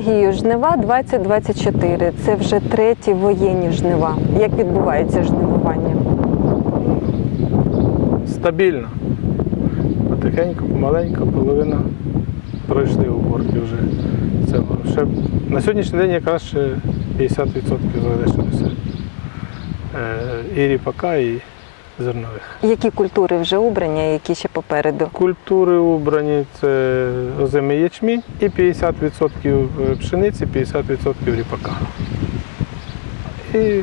Жнива 2024. Це вже треті воєнні жнива. Як відбувається жнивування? Стабільно. Потихеньку, помаленьку, половина пройшли уборки вже. Цього. Ще на сьогоднішній день якраз ще 50% залишилося. Е, І ріпака, і зернових. Які культури вже убрані, а які ще попереду? Культури убрані це озимий ячмінь і 50% пшениці, 50% ріпака. І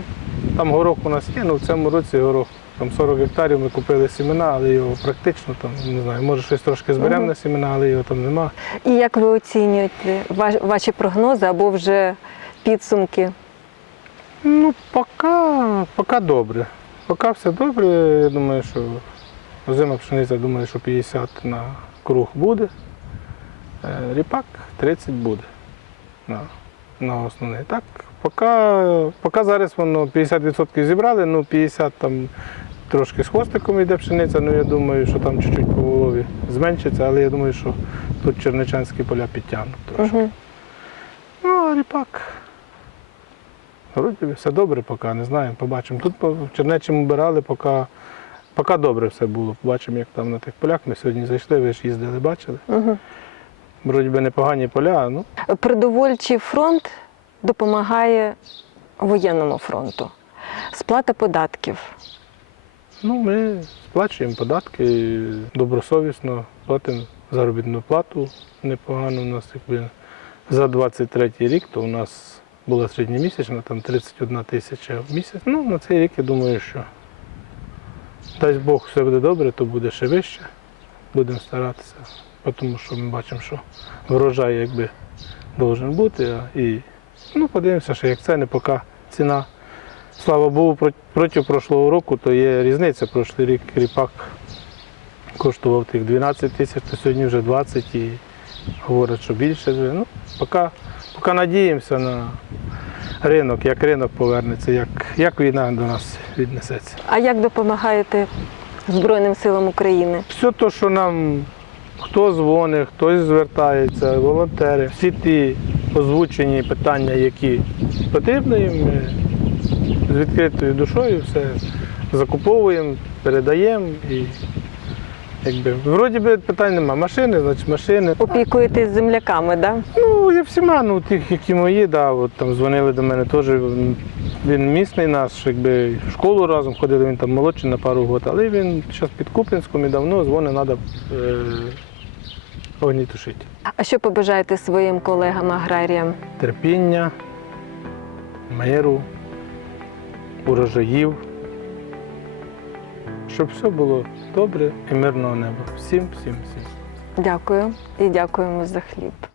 там горох у нас є, ну в цьому році горох там 40 гектарів ми купили семена, але його практично там, не знаю, може щось трошки зберемо на семена, але його там нема. І як ви оцінюєте ваші прогнози або вже підсумки? Ну, поки, поки добре. Поки все добре. Я думаю, що озима пшениця, думаю, що 50 на круг буде. Е, Ріпак 30 буде на, на основний. Так, поки, поки зараз воно 50% зібрали, ну 50 там трошки з хвостиком йде пшениця, ну я думаю, що там чуть-чуть по голові зменшиться, але я думаю, що тут черничанські поля підтягнуть трошки. Угу. Ну, а ріпак. Вроді все добре поки, не знаємо, побачимо. Тут по- в Чернеччині брали, поки, поки добре все було. Побачимо, як там на тих полях. Ми сьогодні зайшли, ви ж їздили, бачили. Угу. Вроді би непогані поля, ну Продовольчий фронт допомагає воєнному фронту. Сплата податків. Ну, ми сплачуємо податки добросовісно, платимо заробітну плату непогано. У нас якби за 23 рік, то у нас була середньомісячна, там 31 тисяча в місяць. Ну, на цей рік я думаю, що дасть Бог все буде добре, то буде ще вище. Будемо старатися, тому що ми бачимо, що врожай якби должен бути. І ну, подивимося, що як це не поки ціна. Слава Богу, про- проти прошлого року то є різниця. Прошлий рік ріпак коштував тих 12 тисяч, то сьогодні вже 20 і говорять, що більше. вже. Ну, поки, поки надіємося на ринок, як ринок повернеться, як, як війна до нас віднесеться. А як допомагаєте Збройним силам України? Все те, що нам хто дзвонить, хтось звертається, волонтери, всі ті озвучені питання, які потрібні їм, ми з відкритою душою все закуповуємо, передаємо і якби вроді би питань нема. Машини, значить машини. Опікуєтесь земляками, да? Ну, я всіма, ну тих, які мої, да, от там дзвонили до мене теж. Він місний наш, якби в школу разом ходили, він там молодший на пару років, але він зараз під Куп'янськом і давно дзвонить, треба е, тушити. А що побажаєте своїм колегам-аграріям? Терпіння, миру, урожаїв. Щоб все було добре і мирного неба. Всім, всім, всім. Дякую і дякуємо за хліб.